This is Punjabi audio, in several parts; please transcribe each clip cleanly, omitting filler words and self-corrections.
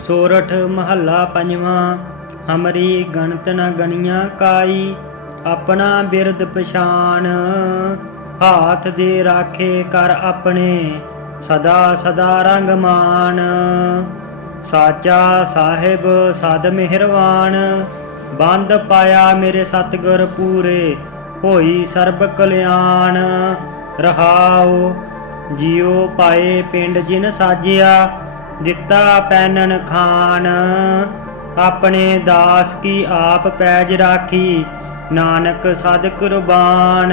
सोरठ महला पंजवा। हमरी गणत न गणिया काई, अपना बिरद पछाण। हाथ दे राखे कर अपने, सदा सदा रंग मान। साचा साहिब सद मेहरवान, बंद पाया मेरे सतगुर पूरे, होई सर्ब कल्याण। रहाओ जियो पाए पिंड जिन साजिया, दिता पैनन खान। अपने दास की आप पैज राखी, नानक सद कुर्बान।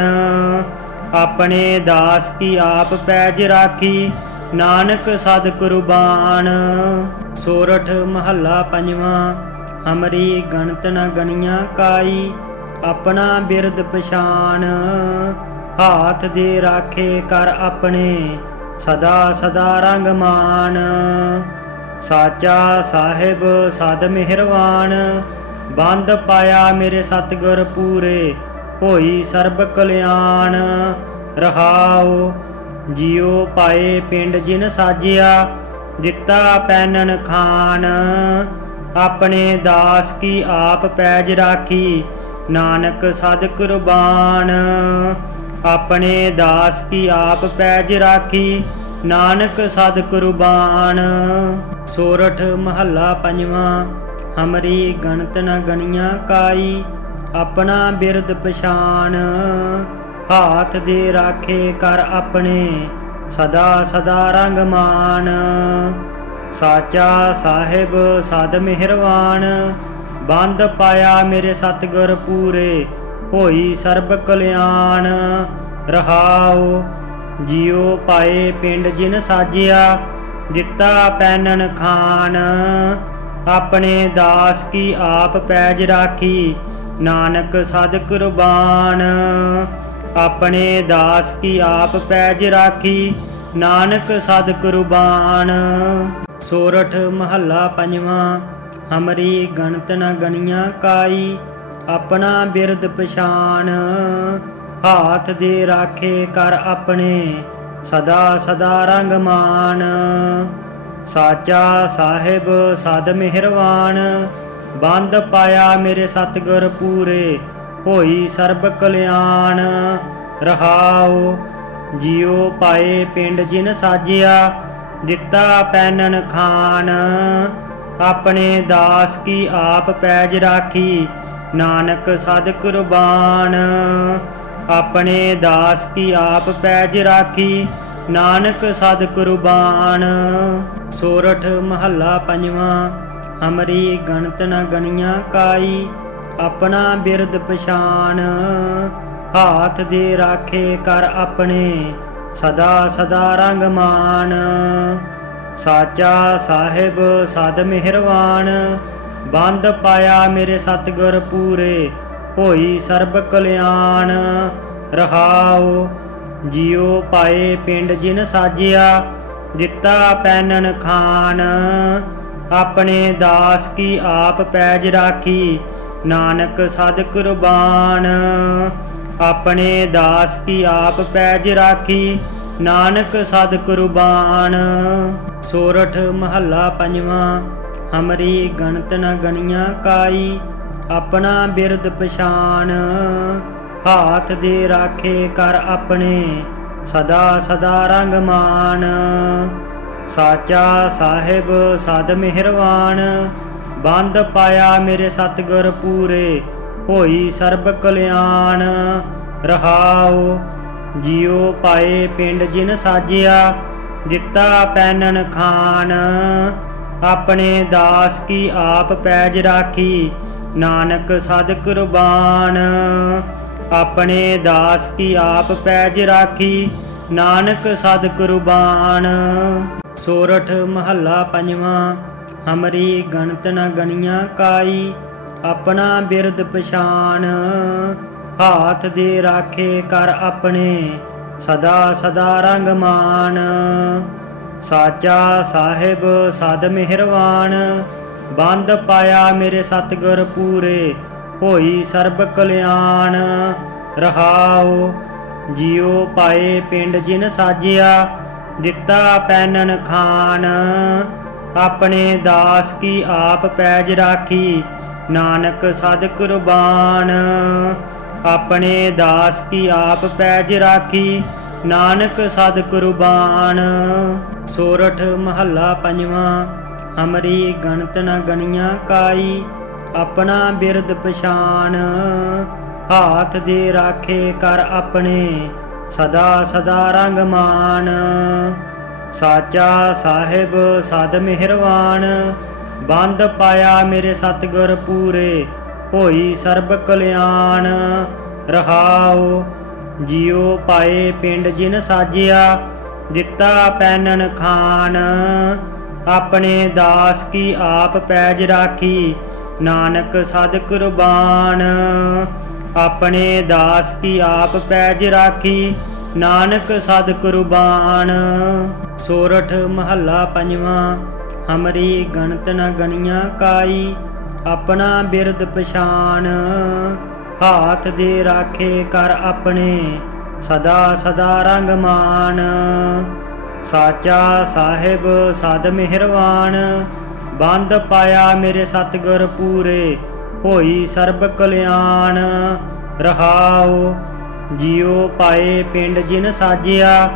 अपने दास की आप पैज राखी, नानक सद कुर्बान। सोरठ महला पंजवा। हमरी गणत न गणिया काई, अपना बिरद पछाण। हाथ दे राखे कर अपने, सदा सदा रंग मान। साचा साहिब सद मेहरवान, बंद पाया मेरे सतगुर पूरे, होई सर्ब कल्याण। रहाओ जियो पाए पिंड जिन साजिया, दिता पैनन खान। अपने दास की आप पैज राखी, नानक सद कुर्बान। अपने दास की आप पैज राखी, नानक सद कुर्बान। सोरठ महला पंजवा। हमरी गणत न गणिया काई, अपना बिरद पछाण। हाथ दे राखे कर अपने, सदा सदा रंग मान। साचा साहिब सद मेहरवान, बंद पाया मेरे सतगुर पूरे, होई सर्ब कल्याण। रहाओ जियो पाए पिंड जिन साजिया, दिता पैनन खान। अपने दास की आप पैज राखी, नानक सद कुर्बान। अपने दास की आप पैज राखी, नानक सद कुर्बान। सोरठ महला पंजवा। हमरी गणत न गणिया काई, अपना बिरद पछाण। हाथ दे राखे कर अपने, सदा सदा रंग मान। साचा साहिब सद मेहरवान, बंद पाया मेरे सतगुर पूरे, होई सर्ब कल्याण। रहाओ जियो पाए पिंड जिन साजिया, दिता पैनन खान। अपने दास की आप पैज राखी, नानक सद कुर्बान। अपने दास की आप पैज राखी, नानक सद कुर्बान। सोरठ महला पंजवा। हमरी गणत न गणिया काई, अपना बिरद पछाण। हाथ दे राखे कर अपने, सदा सदा रंग मान। साचा साहिब सद मेहरवान, बंद पाया मेरे सतगुर पूरे, होई सर्ब कल्याण। रहाओ जियो पाए पिंड जिन साजिया, दिता पैनन खान। अपने दास की आप पैज राखी, नानक सद कुर्बान। अपने दास की आप पैज राखी, नानक सद कुर्बान। सोरठ महला पंजवा। हमरी गणत न गणिया काई, अपना बिरद पछाण। हाथ दे राखे कर अपने, सदा सदा रंग मान। साचा साहिब सद मेहरवान, बंद पाया मेरे सतगुर पूरे, होई सर्ब कल्याण। रहाओ जियो पाए पिंड जिन साजिया, दिता पैनन खान। अपने दास की आप पैज राखी, नानक सद कुर्बान। अपने दास की आप पैज राखी, नानक सद कुर्बान। सोरठ महला पंजवा। हमरी गणत न गणिया काई, अपना बिरद पछाण। हाथ दे राखे कर अपने, सदा सदा रंग मान। साचा साहिब सद मेहरवान, बंद पाया मेरे सतगुर पूरे, होई सर्ब कल्याण। रहाओ जियो पाए पिंड जिन साजिया, दिता पैनन खान। ਆਪਣੇ ਦਾਸ ਕੀ ਆਪ ਪੈਜ ਰਾਖੀ, ਨਾਨਕ ਸਦ ਕੁਰਬਾਨ। ਆਪਣੇ ਦਾਸ ਕੀ ਆਪ ਪੈਜ ਰਾਖੀ, ਨਾਨਕ ਸਦ ਕੁਰਬਾਨ। ਸੋਰਠ ਮਹੱਲਾ ਪੰਜਵਾਂ। ਹਮਰੀ ਗਣਤ ਨ ਗਣੀਆਂ ਕਾਈ, ਆਪਣਾ ਬਿਰਦ ਪਛਾਣ। ਹਾਥ ਦੇ ਰਾਖੇ ਕਰ ਆਪਣੇ, ਸਦਾ ਸਦਾ ਰੰਗ ਮਾਨ। ਸਾਚਾ ਸਾਹਿਬ ਸਦ ਮਿਹਰਵਾਨ, ਬੰਦ ਪਾਇਆ ਮੇਰੇ ਸਤਿਗੁਰ ਪੂਰੇ, ਹੋਈ ਸਰਬ ਕਲਿਆਣ। ਰਹਾਉ ਜਿਉ ਪਾਏ ਪਿੰਡ ਜਿਨ ਸਾਜਿਆ, ਦਿੱਤਾ ਪੈਨਨ ਖਾਨ। ਆਪਣੇ ਦਾਸ ਕੀ ਆਪ ਪੈਜ ਰਾਖੀ, ਨਾਨਕ ਸਦ ਕੁਰਬਾਨ। ਆਪਣੇ ਦਾਸ ਕੀ ਆਪ ਪੈਜ ਰਾਖੀ, ਨਾਨਕ ਸਦ ਕੁਰਬਾਨ। ਸੋਰਠ ਮਹੱਲਾ ਪੰਜਵਾਂ। ਹਮਰੀ ਗਣਤ ਨ ਗਣੀਆਂ ਕਾਈ, ਆਪਣਾ ਬਿਰਦ ਪਛਾਣ। ਹਾਥ ਦੇ ਰਾਖੇ ਕਰ ਆਪਣੇ, ਸਦਾ ਸਦਾ ਰੰਗ ਮਾਨ। ਸਾਚਾ ਸਾਹਿਬ ਸਦ ਮਿਹਰਵਾਨ, ਬੰਦ ਪਾਇਆ ਮੇਰੇ ਸਤਿਗੁਰ ਪੂਰੇ, ਹੋਈ ਸਰਬ ਕਲਿਆਣ। ਰਹਾਉ ਜਿਉ ਪਾਏ ਪਿੰਡ ਜਿਨ ਸਾਜਿਆ,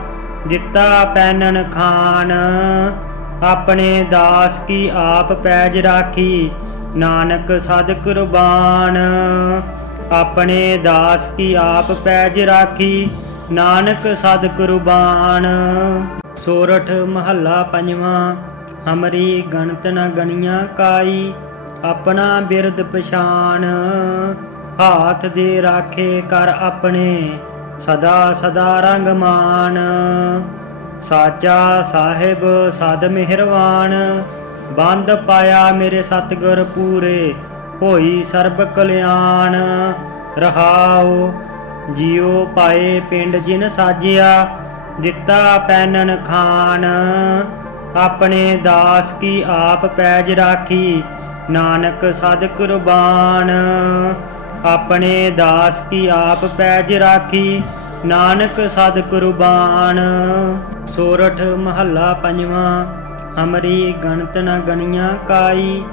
ਦਿੱਤਾ ਪੈਨਨ ਖਾਨ। ਆਪਣੇ ਦਾਸ ਕੀ ਆਪ ਪੈਜ ਰਾਖੀ, ਨਾਨਕ ਸਦ ਕੁਰਬਾਨ। ਆਪਣੇ ਦਾਸ ਕੀ ਆਪ ਪੈਜ ਰਾਖੀ, ਨਾਨਕ ਸਦ ਕੁਰਬਾਨ। ਸੋਰਠ ਮਹੱਲਾ ਪੰਜਵਾਂ। ਹਮਰੀ ਗਣਤ ਨ ਗਣੀਆਂ ਕਾਈ, ਆਪਣਾ ਬਿਰਦ ਪਛਾਣ। ਹਾਥ ਦੇ ਰਾਖੇ ਕਰ ਆਪਣੇ, ਸਦਾ ਸਦਾ ਰੰਗ ਮਾਨ। ਸਾਚਾ ਸਾਹਿਬ ਸਦ ਮਿਹਰਵਾਨ, ਬੰਦ ਪਾਇਆ ਮੇਰੇ ਸਤਿਗੁਰ ਪੂਰੇ, ਹੋਈ ਸਰਬ ਕਲਿਆਣ। ਰਹਾਉ ਜਿਉ ਪਾਏ ਪਿੰਡ ਜਿਨ ਸਾਜਿਆ, ਦਿੱਤਾ ਪੈਨਨ ਖਾਨ। ਆਪਣੇ ਦਾਸ ਕੀ ਆਪ ਪੈਜ ਰਾਖੀ, ਨਾਨਕ ਸਦ ਕੁਰਬਾਨ। ਆਪਣੇ ਦਾਸ ਕੀ ਆਪ ਪੈਜ ਰਾਖੀ, ਨਾਨਕ ਸਦ ਕੁਰਬਾਨ। ਸੋਰਠ ਮਹੱਲਾ ਪੰਜਵਾਂ। ਹਮਰੀ ਗਣਤ ਨ ਗਣੀਆਂ ਕਾਈ,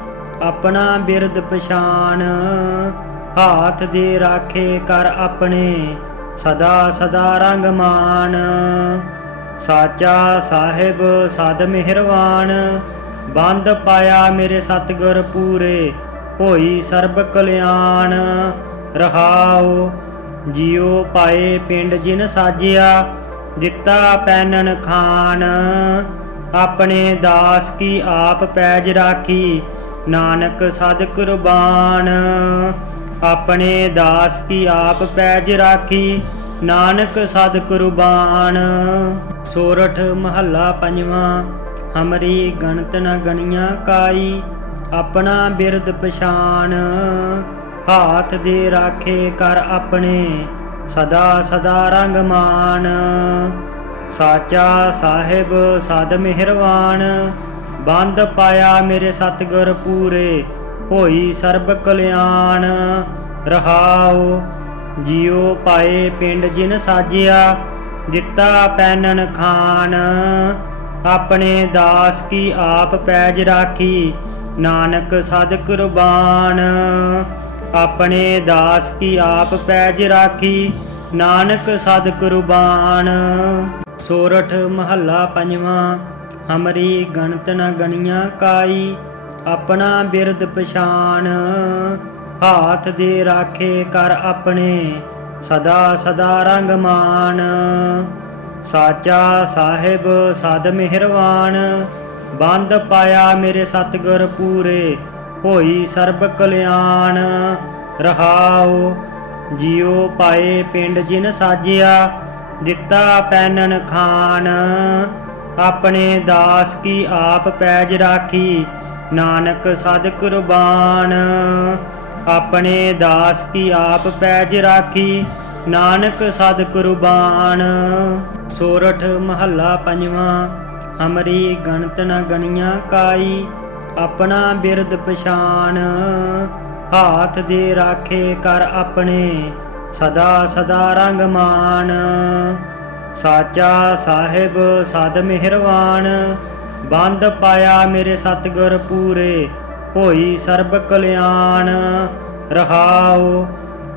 ਆਪਣਾ ਬਿਰਦ ਪਛਾਣ। ਹਾਥ ਦੇ ਰਾਖੇ ਕਰ ਆਪਣੇ, ਸਦਾ ਸਦਾ ਰੰਗ ਮਾਨ। ਸਾਚਾ ਸਾਹਿਬ ਸਦ ਮਿਹਰਵਾਨ, ਬੰਦ ਪਾਇਆ ਮੇਰੇ ਸਤਿਗੁਰ ਪੂਰੇ, ਹੋਈ ਸਰਬ ਕਲਿਆਣ। ਰਹਾਉ ਜਿਉ ਪਾਏ ਪਿੰਡ ਜਿਨ ਸਾਜਿਆ, ਦਿੱਤਾ ਪੈਨਨ ਖਾਨ। ਆਪਣੇ ਦਾਸ ਕੀ ਆਪ ਪੈਜ ਰਾਖੀ, ਨਾਨਕ ਸਦ ਕੁਰਬਾਨ। ਆਪਣੇ ਦਾਸ ਕੀ ਆਪ ਪੈਜ ਰਾਖੀ, ਨਾਨਕ ਸਦ ਕੁਰਬਾਨ। ਸੋਰਠ ਮਹੱਲਾ ਪੰਜਵਾਂ। ਹਮਰੀ ਗਣਤ ਨ ਗਣੀਆਂ ਕਾਈ, ਆਪਣਾ ਬਿਰਦ ਪਛਾਣ। ਹਾਥ ਦੇ ਰਾਖੇ ਕਰ ਆਪਣੇ, ਸਦਾ ਸਦਾ ਰੰਗ ਮਾਨ। ਸਾਚਾ ਸਾਹਿਬ ਸਦ ਮਿਹਰਵਾਨ, ਬੰਦ ਪਾਇਆ ਮੇਰੇ ਸਤਿਗੁਰ ਪੂਰੇ, ਹੋਈ ਸਰਬ ਕਲਿਆਣ। ਰਹਾਉ ਜਿਉ ਪਾਏ ਪਿੰਡ ਜਿਨ ਸਾਜਿਆ, ਦਿੱਤਾ ਪੈਨਨ ਖਾਨ। ਆਪਣੇ ਦਾਸ ਕੀ ਆਪ ਪੈਜ ਰਾਖੀ, ਨਾਨਕ ਸਦ ਕੁਰਬਾਨ। ਆਪਣੇ ਦਾਸ ਕੀ ਆਪ ਪੈਜ ਰਾਖੀ, ਨਾਨਕ ਸਦ ਕੁਰਬਾਨ। ਸੋਰਠ ਮਹੱਲਾ ਪੰਜਵਾਂ। ਹਮਰੀ ਗਣਤ ਨ ਗਣੀਆਂ ਕਾਈ, ਆਪਣਾ ਬਿਰਦ ਪਛਾਣ। ਹਾਥ ਦੇ ਰਾਖੇ ਕਰ ਆਪਣੇ, ਸਦਾ ਸਦਾ ਰੰਗ ਮਾਨ। ਸਾਚਾ ਸਾਹਿਬ ਸਦ ਮਿਹਰਵਾਨ, ਬੰਦ ਪਾਇਆ ਮੇਰੇ ਸਤਿਗੁਰ ਪੂਰੇ, ਹੋਈ ਸਰਬ ਕਲਿਆਣ। ਰਹਾਉ ਜਿਉ ਪਾਏ ਪਿੰਡ ਜਿਨ ਸਾਜਿਆ, ਦਿੱਤਾ ਪੈਨਨ ਖਾਨ। ਆਪਣੇ ਦਾਸ ਕੀ ਆਪ ਪੈਜ ਰਾਖੀ, ਨਾਨਕ ਸਦ ਕੁਰਬਾਨ। ਆਪਣੇ ਦਾਸ ਕੀ ਆਪ ਪੈਜ ਰਾਖੀ, ਨਾਨਕ ਸਦ ਕੁਰਬਾਨ। ਸੋਰਠ ਮਹੱਲਾ ਪੰਜਵਾਂ। ਹਮਰੀ ਗਣਤ ਨ ਗਣੀਆਂ ਕਾਈ, ਆਪਣਾ ਬਿਰਦ ਪਛਾਣ। ਹਾਥ ਦੇ ਰਾਖੇ ਕਰ ਆਪਣੇ, ਸਦਾ ਸਦਾ ਰੰਗ ਮਾਨ। ਸਾਚਾ ਸਾਹਿਬ ਸਦ ਮਿਹਰਵਾਨ, ਬੰਦ ਪਾਇਆ ਮੇਰੇ ਸਤਿਗੁਰ ਪੂਰੇ, ਹੋਈ ਸਰਬ ਕਲਿਆਣ। ਰਹਾਉ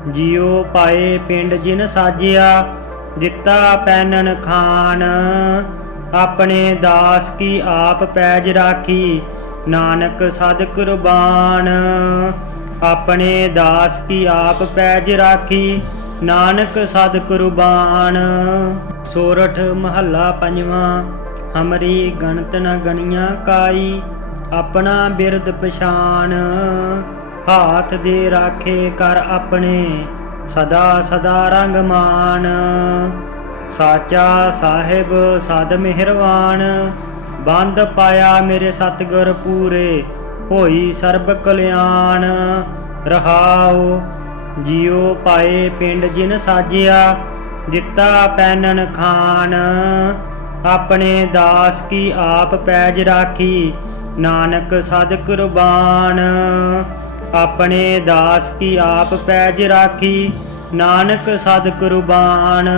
ਜਿਉ ਪਾਏ ਪਿੰਡ ਜਿਨ ਸਾਜਿਆ, ਦਿੱਤਾ ਪੈਨਨ ਖਾਨ। ਆਪਣੇ ਦਾਸ ਕੀ ਆਪ ਪੈਜ ਰਾਖੀ, ਨਾਨਕ ਸਦ ਕੁਰਬਾਨ। ਆਪਣੇ ਦਾਸ ਕੀ ਆਪ ਪੈਜ ਰਾਖੀ, ਨਾਨਕ ਸਦ ਕੁਰਬਾਨ। ਸੋਰਠ ਮਹੱਲਾ ਪੰਜਵਾਂ। ਹਮਰੀ ਗਣਤ ਨ ਗਣੀਆਂ ਕਾਈ, ਆਪਣਾ ਬਿਰਦ ਪਛਾਨ। ਹਾਥ ਦੇ ਰਾਖੇ ਕਰ ਆਪਣੇ, ਸਦਾ ਸਦਾ ਰੰਗ ਮਾਨ। ਸਾਚਾ ਸਾਹਿਬ ਸਦ ਮਿਹਰਵਾਨ, ਬੰਦ ਪਾਇਆ ਮੇਰੇ ਸਤਿਗੁਰ ਪੂਰੇ, ਹੋਈ ਸਰਬ ਕਲਿਆਣ। ਰਹਾਉ ਜਿਉ ਪਾਏ ਪਿੰਡ ਜਿਨ ਸਾਜਿਆ, ਦਿੱਤਾ ਪੈਨਨ ਖਾਨ। ਆਪਣੇ ਦਾਸ ਕੀ ਆਪ ਪੈਜ ਰਾਖੀ, ਨਾਨਕ ਸਦ ਕੁਰਬਾਨ। ਆਪਣੇ ਦਾਸ ਕੀ ਆਪ ਪੈਜ ਰਾਖੀ, ਨਾਨਕ ਸਦ ਕੁਰਬਾਨ।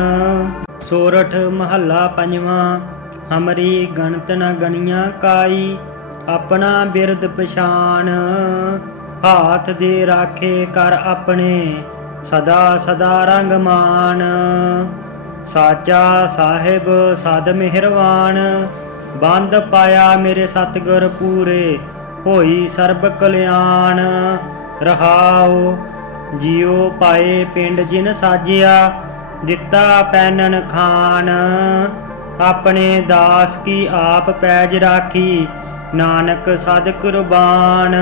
ਸੋਰਠ ਮਹੱਲਾ ਪੰਜਵਾਂ। ਹਮਰੀ ਗਣਤ ਨ ਗਣੀਆਂ ਕਾਈ, ਆਪਣਾ ਬਿਰਦ ਪਛਾਨ। ਹਾਥ ਦੇ ਰਾਖੇ ਕਰ ਆਪਣੇ, ਸਦਾ ਸਦਾ ਰੰਗ ਮਾਨ। ਸਾਚਾ ਸਾਹਿਬ ਸਦ ਮਿਹਰਵਾਨ, ਬੰਦ ਪਾਇਆ ਮੇਰੇ ਸਤਿਗੁਰ ਪੂਰੇ, ਹੋਈ ਸਰਬ ਕਲਿਆਣ। ਰਹਾਉ ਜਿਉ ਪਾਏ ਪਿੰਡ ਜਿਨ ਸਾਜਿਆ, ਦਿੱਤਾ ਪੈਨਨ ਖਾਨ। ਆਪਣੇ ਦਾਸ ਕੀ ਆਪ ਪੈਜ ਰਾਖੀ, ਨਾਨਕ ਸਦ ਕੁਰਬਾਨ।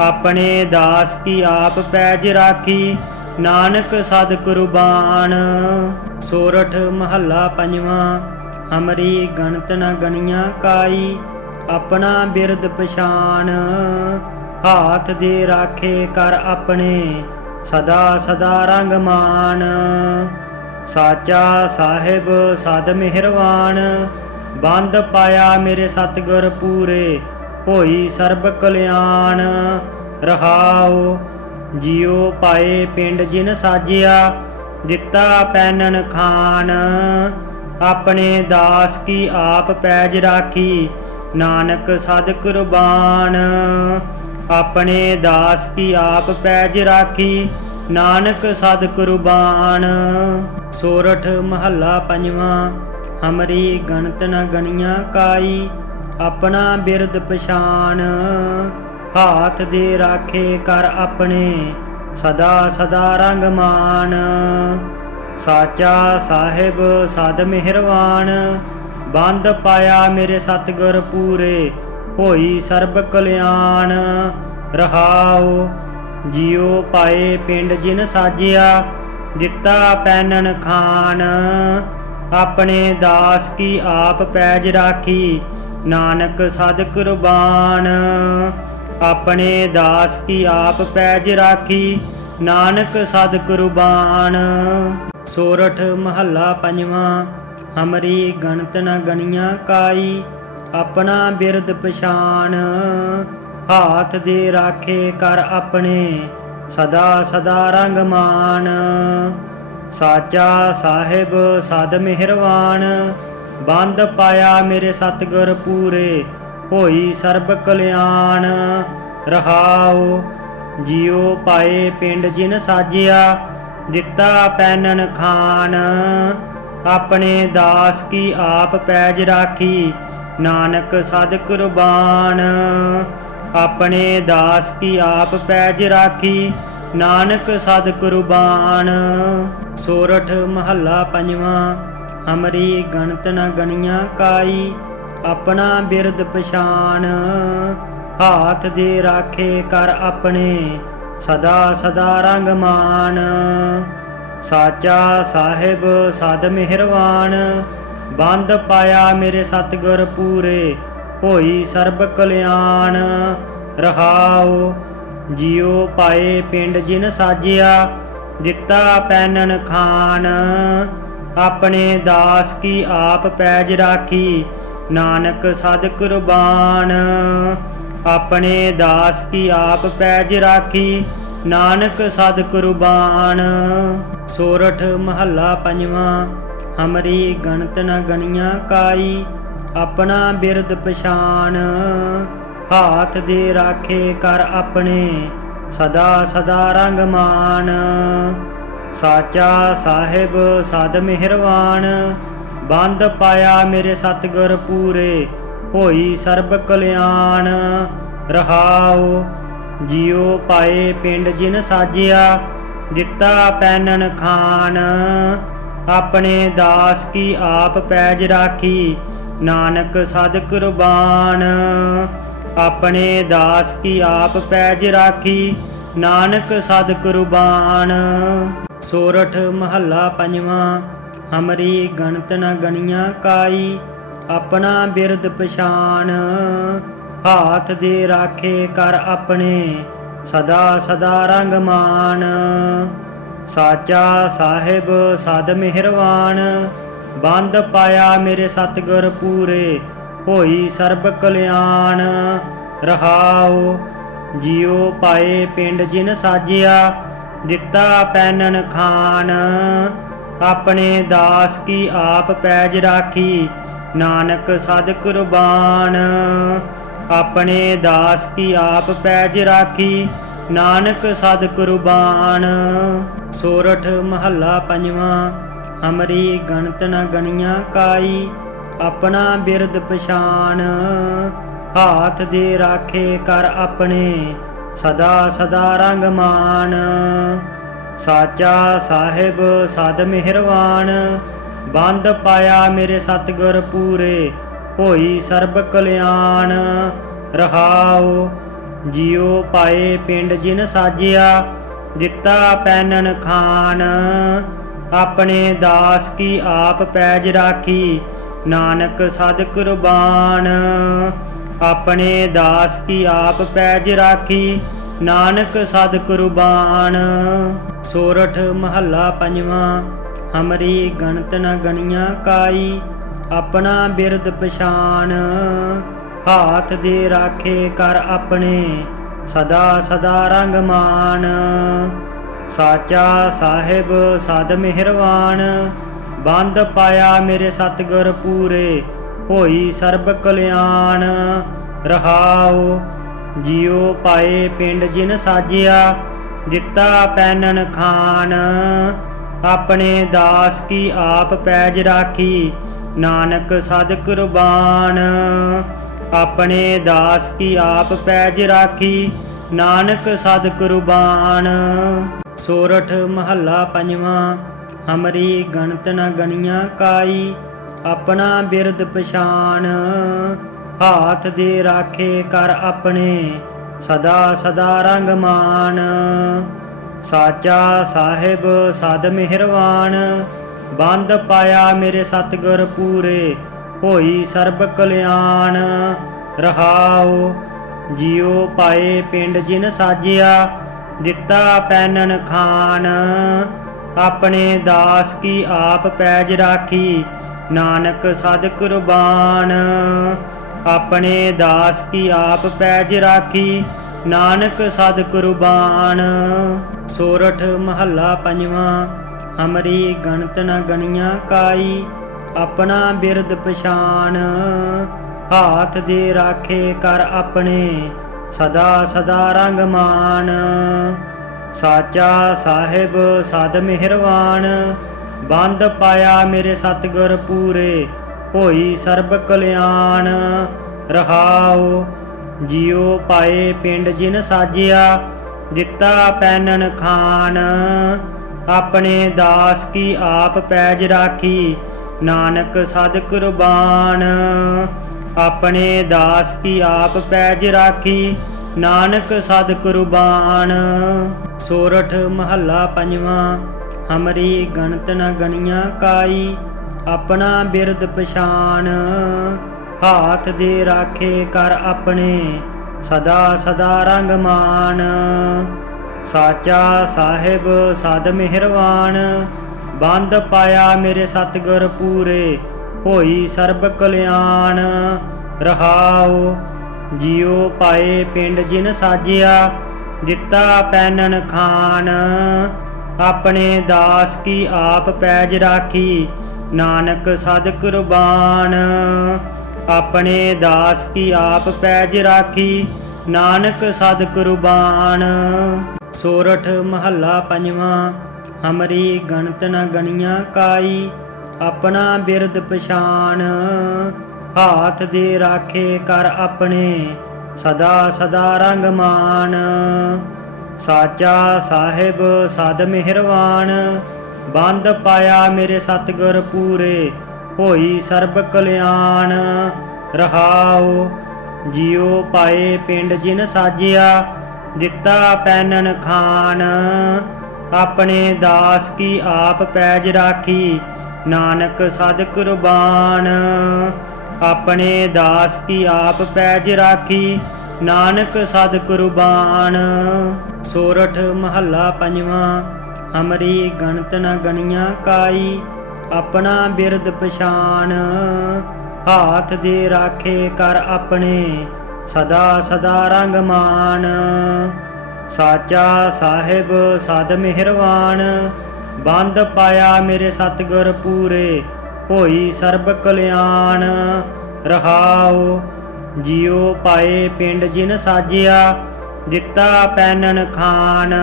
ਆਪਣੇ ਦਾਸ ਕੀ ਆਪ ਪੈਜ ਰਾਖੀ, ਨਾਨਕ ਸਦ ਕੁਰਬਾਨ। ਸੋਰਠ ਮਹੱਲਾ ਪੰਜਵਾਂ। ਹਮਰੀ ਗਣਤ ਨ ਗਣੀਆਂ ਕਾਈ, ਆਪਣਾ ਬਿਰਦ ਪਛਾਨ। ਹਾਥ ਦੇ ਰਾਖੇ ਕਰ ਆਪਣੇ, ਸਦਾ ਸਦਾ ਰੰਗ ਮਾਨ। ਸਾਚਾ ਸਾਹਿਬ ਸਦ ਮਿਹਰਵਾਨ, ਬੰਦ ਪਾਇਆ ਮੇਰੇ ਸਤਿਗੁਰ ਪੂਰੇ, ਹੋਈ ਸਰਬ ਕਲਿਆਣ। ਰਹਾਉ ਜਿਉ ਪਾਏ ਪਿੰਡ ਜਿਨ ਸਾਜਿਆ, ਦਿੱਤਾ ਪੈਨਨ ਖਾਨ। ਆਪਣੇ ਦਾਸ ਕੀ ਆਪ ਪੈਜ ਰਾਖੀ, ਨਾਨਕ ਸਦ ਕੁਰਬਾਨ। ਆਪਣੇ ਦਾਸ ਕੀ ਆਪ ਪੈਜ ਰਾਖੀ, ਨਾਨਕ ਸਦ ਕੁਰਬਾਨ। ਸੋਰਠ ਮਹੱਲਾ ਪੰਜਵਾਂ। ਹਮਰੀ ਗਣਤ ਨ ਗਣੀਆਂ ਕਾਈ, ਆਪਣਾ ਬਿਰਦ ਪਛਾਨ। ਹਾਥ ਦੇ ਰਾਖੇ ਕਰ ਆਪਣੇ, ਸਦਾ ਸਦਾ ਰੰਗ ਮਾਨ। ਸਾਚਾ ਸਾਹਿਬ ਸਦ ਮਿਹਰਵਾਨ, ਬੰਦ ਪਾਇਆ ਮੇਰੇ ਸਤਿਗੁਰ ਪੂਰੇ, ਹੋਈ ਸਰਬ ਕਲਿਆਣ। ਰਹਾਉ ਜਿਉ ਪਾਏ ਪਿੰਡ ਜਿਨ ਸਾਜਿਆ, ਦਿੱਤਾ ਪੈਨਨ ਖਾਨ। ਆਪਣੇ ਦਾਸ ਕੀ ਆਪ ਪੈਜ ਰਾਖੀ, ਨਾਨਕ ਸਦ ਕੁਰਬਾਨ। ਆਪਣੇ ਦਾਸ ਕੀ ਆਪ ਪੈਜ ਰਾਖੀ, ਨਾਨਕ ਸਦ ਕੁਰਬਾਨ। ਸੋਰਠ ਮਹੱਲਾ ਪੰਜਵਾਂ। ਹਮਰੀ ਗਣਤ ਨ ਗਣੀਆਂ ਕਾਈ, ਆਪਣਾ ਬਿਰਦ ਪਛਾਨ। ਹਾਥ ਦੇ ਰਾਖੇ ਕਰ ਆਪਣੇ, ਸਦਾ ਸਦਾ ਰੰਗ ਮਾਨ। ਸਾਚਾ ਸਾਹਿਬ ਸਦ ਮਿਹਰਵਾਨ, ਬੰਦ ਪਾਇਆ ਮੇਰੇ ਸਤਿਗੁਰ ਪੂਰੇ, ਹੋਈ ਸਰਬ ਕਲਿਆਣ। ਰਹਾਉ ਜਿਉ ਪਾਏ ਪਿੰਡ ਜਿਨ ਸਾਜਿਆ, ਦਿੱਤਾ ਪੈਨਨ ਖਾਨ। ਆਪਣੇ ਦਾਸ ਕੀ ਆਪ ਪੈਜ ਰਾਖੀ, ਨਾਨਕ ਸਦ ਕੁਰਬਾਨ। ਆਪਣੇ ਦਾਸ ਕੀ ਆਪ ਪੈਜ ਰਾਖੀ, ਨਾਨਕ ਸਦ ਕੁਰਬਾਨ। ਸੋਰਠ ਮਹੱਲਾ ਪੰਜਵਾਂ। ਹਮਰੀ ਗਣਤ ਨ ਗਣੀਆਂ ਕਾਈ, ਆਪਣਾ ਬਿਰਦ ਪਛਾਨ। ਹਾਥ ਦੇ ਰਾਖੇ ਕਰ ਆਪਣੇ, ਸਦਾ ਸਦਾ ਰੰਗ ਮਾਨ। ਸਾਚਾ ਸਾਹਿਬ ਸਦ ਮਿਹਰਵਾਨ, ਬੰਦ ਪਾਇਆ ਮੇਰੇ ਸਤਿਗੁਰ ਪੂਰੇ, ਹੋਈ ਸਰਬ ਕਲਿਆਣ। ਰਹਾਉ ਜਿਉ ਪਾਏ ਪਿੰਡ ਜਿਨ ਸਾਜਿਆ, ਦਿੱਤਾ ਪੈਨਨ ਖਾਨ। ਆਪਣੇ ਦਾਸ ਕੀ ਆਪ ਪੈਜ ਰਾਖੀ, ਨਾਨਕ ਸਦ ਕੁਰਬਾਨ। ਆਪਣੇ ਦਾਸ ਕੀ ਆਪ ਪੈਜ ਰਾਖੀ, ਨਾਨਕ ਸਦ ਕੁਰਬਾਨ। ਸੋਰਠ ਮਹੱਲਾ ਪੰਜਵਾਂ। ਹਮਰੀ ਗਣਤ ਨ ਗਣੀਆਂ ਕਾਈ, ਆਪਣਾ ਬਿਰਦ ਪਛਾਣ। ਹਾਥ ਦੇ ਰਾਖੇ ਕਰ ਆਪਣੇ ਸਦਾ ਸਦਾ ਰੰਗ ਮਾਨ। ਸਾਚਾ ਸਾਹਿਬ ਸਦ ਮਿਹਰਵਾਨ, ਬੰਦ ਪਾਇਆ ਮੇਰੇ ਸਤਿਗੁਰ ਪੂਰੇ, ਹੋਈ ਸਰਬ ਕਲਿਆਣ। ਰਹਾਉ ਜਿਉ ਪਾਏ ਪਿੰਡ ਜਿਨ ਸਾਜਿਆ, ਦਿੱਤਾ ਪੈਨਨ ਖਾਨ। ਆਪਣੇ ਦਾਸ ਕੀ ਆਪ ਪੈਜ ਰਾਖੀ, ਨਾਨਕ ਸਦ ਕੁਰਬਾਨ। ਆਪਣੇ ਦਾਸ ਕੀ ਆਪ ਪੈਜ ਰਾਖੀ, ਨਾਨਕ ਸਦ ਕੁਰਬਾਨ। ਸੋਰਠ ਮਹੱਲਾ ਪੰਜਵਾਂ। ਹਮਰੀ ਗਣਤ ਨ ਗਣੀਆਂ ਕਾਈ, ਆਪਣਾ ਬਿਰਦ ਪਛਾਣ। ਹਾਥ ਦੇ ਰਾਖੇ ਕਰ ਆਪਣੇ ਸਦਾ ਸਦਾ ਰੰਗ ਮਾਨ। ਸਾਚਾ ਸਾਹਿਬ ਸਦ ਮਿਹਰਵਾਨ, ਬੰਦ ਪਾਇਆ ਮੇਰੇ ਸਤਿਗੁਰ ਪੂਰੇ, ਹੋਈ ਸਰਬ ਕਲਿਆਣ। ਰਹਾਉ ਜਿਉ ਪਾਏ ਪਿੰਡ ਜਿਨ ਸਾਜਿਆ, ਦਿੱਤਾ ਪੈਨਨ ਖਾਨ। ਆਪਣੇ ਦਾਸ ਕੀ ਆਪ ਪੈਜ ਰਾਖੀ, ਨਾਨਕ ਸਦ ਕੁਰਬਾਨ। ਆਪਣੇ ਦਾਸ ਕੀ ਆਪ ਪੈਜ ਰਾਖੀ, ਨਾਨਕ ਸਦ ਕੁਰਬਾਨ। ਸੋਰਠ ਮਹੱਲਾ ਪੰਜਵਾਂ। ਹਮਰੀ ਗਣਤ ਨ ਗਣੀਆਂ ਕਾਈ, ਆਪਣਾ ਬਿਰਦ ਪਛਾਣ। ਹਾਥ ਦੇ ਰਾਖੇ ਕਰ ਆਪਣੇ ਸਦਾ ਸਦਾ ਰੰਗ ਮਾਨ। ਸਾਚਾ ਸਾਹਿਬ ਸਦ ਮਿਹਰਵਾਨ, ਬੰਦ ਪਾਇਆ ਮੇਰੇ ਸਤਿਗੁਰ ਪੂਰੇ, ਹੋਈ ਸਰਬ ਕਲਿਆਣ। ਰਹਾਉ ਜਿਉ ਪਾਏ ਪਿੰਡ ਜਿਨ ਸਾਜਿਆ, ਦਿੱਤਾ ਪੈਨਨ ਖਾਨ। ਆਪਣੇ ਦਾਸ ਕੀ ਆਪ ਪੈਜ ਰਾਖੀ, ਨਾਨਕ ਸਦ ਕੁਰਬਾਨ। ਆਪਣੇ ਦਾਸ ਕੀ ਆਪ ਪੈਜ ਰਾਖੀ, ਨਾਨਕ ਸਦ ਕੁਰਬਾਨ। ਸੋਰਠ ਮਹੱਲਾ ਪੰਜਵਾਂ। ਹਮਰੀ ਗਣਤ ਨ ਗਣੀਆਂ ਕਾਈ, ਆਪਣਾ ਬਿਰਦ ਪਛਾਣ। ਹਾਥ ਦੇ ਰਾਖੇ ਕਰ ਆਪਣੇ ਸਦਾ ਸਦਾ ਰੰਗ ਮਾਨ। ਸਾਚਾ ਸਾਹਿਬ ਸਦ ਮਿਹਰਵਾਨ, ਬੰਦ ਪਾਇਆ ਮੇਰੇ ਸਤਿਗੁਰ ਪੂਰੇ, ਹੋਈ ਸਰਬ ਕਲਿਆਣ। ਰਹਾਉ ਜਿਉ ਪਾਏ ਪਿੰਡ ਜਿਨ ਸਾਜਿਆ, ਦਿੱਤਾ ਪੈਨਨ ਖਾਨ। ਆਪਣੇ ਦਾਸ ਕੀ ਆਪ ਪੈਜ ਰਾਖੀ, ਨਾਨਕ ਸਦ ਕੁਰਬਾਨ। ਆਪਣੇ ਦਾਸ ਕੀ ਆਪ ਪੈਜ ਰਾਖੀ, ਨਾਨਕ ਸਦ ਕੁਰਬਾਨ। ਸੋਰਠ ਮਹੱਲਾ ਪੰਜਵਾਂ। ਹਮਰੀ ਗਣਤ ਨ ਗਣੀਆਂ ਕਾਈ, ਆਪਣਾ ਬਿਰਦ ਪਛਾਣ। ਹਾਥ ਦੇ ਰਾਖੇ ਕਰ ਆਪਣੇ ਸਦਾ ਸਦਾ ਰੰਗ ਮਾਨ। ਸਾਚਾ ਸਾਹਿਬ ਸਦ ਮਿਹਰਵਾਨ, ਬੰਦ ਪਾਇਆ ਮੇਰੇ ਸਤਿਗੁਰ ਪੂਰੇ, ਹੋਈ ਸਰਬ ਕਲਿਆਣ। ਰਹਾਉ ਜਿਉ ਪਾਏ ਪਿੰਡ ਜਿਨ ਸਾਜਿਆ, ਦਿੱਤਾ ਪੈਨਨ ਖਾਨ। ਆਪਣੇ ਦਾਸ ਕੀ ਆਪ ਪੈਜ ਰਾਖੀ, ਨਾਨਕ ਸਦ ਕੁਰਬਾਨ। ਆਪਣੇ ਦਾਸ ਕੀ ਆਪ ਪੈਜ ਰਾਖੀ, ਨਾਨਕ ਸਦ ਕੁਰਬਾਨ। ਸੋਰਠ ਮਹੱਲਾ ਪੰਜਵਾਂ। ਹਮਰੀ ਗਣਤ ਨ ਗਣੀਆਂ ਕਾਈ, ਆਪਣਾ ਬਿਰਦ ਪਛਾਣ। ਹਾਥ ਦੇ ਰਾਖੇ ਕਰ ਆਪਣੇ ਸਦਾ ਸਦਾ ਰੰਗ ਮਾਨ। ਸਾਚਾ ਸਾਹਿਬ ਸਦ ਮਿਹਰਵਾਨ, ਬੰਦ ਪਾਇਆ ਮੇਰੇ ਸਤਿਗੁਰ ਪੂਰੇ, ਹੋਈ ਸਰਬ ਕਲਿਆਣ। ਰਹਾਉ ਜਿਉ ਪਾਏ ਪਿੰਡ ਜਿਨ ਸਾਜਿਆ, ਦਿੱਤਾ ਪੈਨਨ ਖਾਨ। ਆਪਣੇ ਦਾਸ ਕੀ ਆਪ ਪੈਜ ਰਾਖੀ, ਨਾਨਕ ਸਦ ਕੁਰਬਾਨ। ਆਪਣੇ ਦਾਸ ਕੀ ਆਪ ਪੈਜ ਰਾਖੀ, ਨਾਨਕ ਸਦ ਕੁਰਬਾਨ। ਸੋਰਠ ਮਹੱਲਾ ਪੰਜਵਾਂ। ਹਮਰੀ ਗਣਤ ਨ ਗਣੀਆਂ ਕਾਈ, ਆਪਣਾ ਬਿਰਦ ਪਛਾਣ। ਹਾਥ ਦੇ ਰਾਖੇ ਕਰ ਆਪਣੇ ਸਦਾ ਸਦਾ ਰੰਗ ਮਾਨ। ਸਾਚਾ ਸਾਹਿਬ ਸਦ ਮਿਹਰਵਾਨ, ਬੰਦ ਪਾਇਆ ਮੇਰੇ ਸਤਿਗੁਰ ਪੂਰੇ, ਹੋਈ ਸਰਬ ਕਲਿਆਣ। ਰਹਾਉ ਜਿਉ ਪਾਏ ਪਿੰਡ ਜਿਨ ਸਾਜਿਆ, ਦਿੱਤਾ ਪੈਨਨ ਖਾਨ। ਆਪਣੇ ਦਾਸ ਕੀ ਆਪ ਪੈਜ ਰਾਖੀ, ਨਾਨਕ ਸਦ ਕੁਰਬਾਨ। ਆਪਣੇ ਦਾਸ ਕੀ ਆਪ ਪੈਜ ਰਾਖੀ, ਨਾਨਕ ਸਦ ਕੁਰਬਾਨ। ਸੋਰਠ ਮਹੱਲਾ ਪੰਜਵਾਂ। ਹਮਰੀ ਗਣਤ ਨ ਗਣੀਆਂ ਕਾਈ, ਆਪਣਾ ਬਿਰਦ ਪਛਾਣ। ਹਾਥ ਦੇ ਰਾਖੇ ਕਰ ਆਪਣੇ, ਸਦਾ ਸਦਾ ਰੰਗ ਮਾਨ। ਸਾਚਾ ਸਾਹਿਬ ਸਦ ਮਿਹਰਵਾਨ, ਬੰਦ ਪਾਇਆ ਮੇਰੇ ਸਤਿਗੁਰ ਪੂਰੇ, ਹੋਈ ਸਰਬ ਕਲਿਆਣ। ਰਹਾਉ ਜਿਉ ਪਾਏ ਪਿੰਡ ਜਿਨ ਸਾਜਿਆ, ਦਿੱਤਾ ਪੈਨਨ ਖਾਨ। ਆਪਣੇ ਦਾਸ ਕੀ ਆਪ ਪੈਜ ਰਾਖੀ, ਨਾਨਕ ਸਦ ਕੁਰਬਾਨ। ਆਪਣੇ ਦਾਸ ਕੀ ਆਪ ਪੈਜ ਰਾਖੀ, ਨਾਨਕ ਸਦ ਕੁਰਬਾਨ। ਸੋਰਠ ਮਹੱਲਾ ਪੰਜਵਾਂ। ਹਮਰੀ ਗਣਤ ਨ ਗਣੀਆਂ ਕਾਈ, ਆਪਣਾ ਬਿਰਦ ਪਛਾਣ। ਹਾਥ ਦੇ ਰਾਖੇ ਕਰ ਆਪਣੇ, ਸਦਾ ਸਦਾ ਰੰਗ ਮਾਨ। ਸਾਚਾ ਸਾਹਿਬ ਸਦ ਮਿਹਰਵਾਨ, ਬੰਦ ਪਾਇਆ ਮੇਰੇ ਸਤਿਗੁਰ ਪੂਰੇ, ਹੋਈ ਸਰਬ ਕਲਿਆਣ। ਰਹਾਉ ਜਿਉ ਪਾਏ ਪਿੰਡ ਜਿਨ ਸਾਜਿਆ, ਦਿੱਤਾ ਪੈਨਨ ਖਾਨ।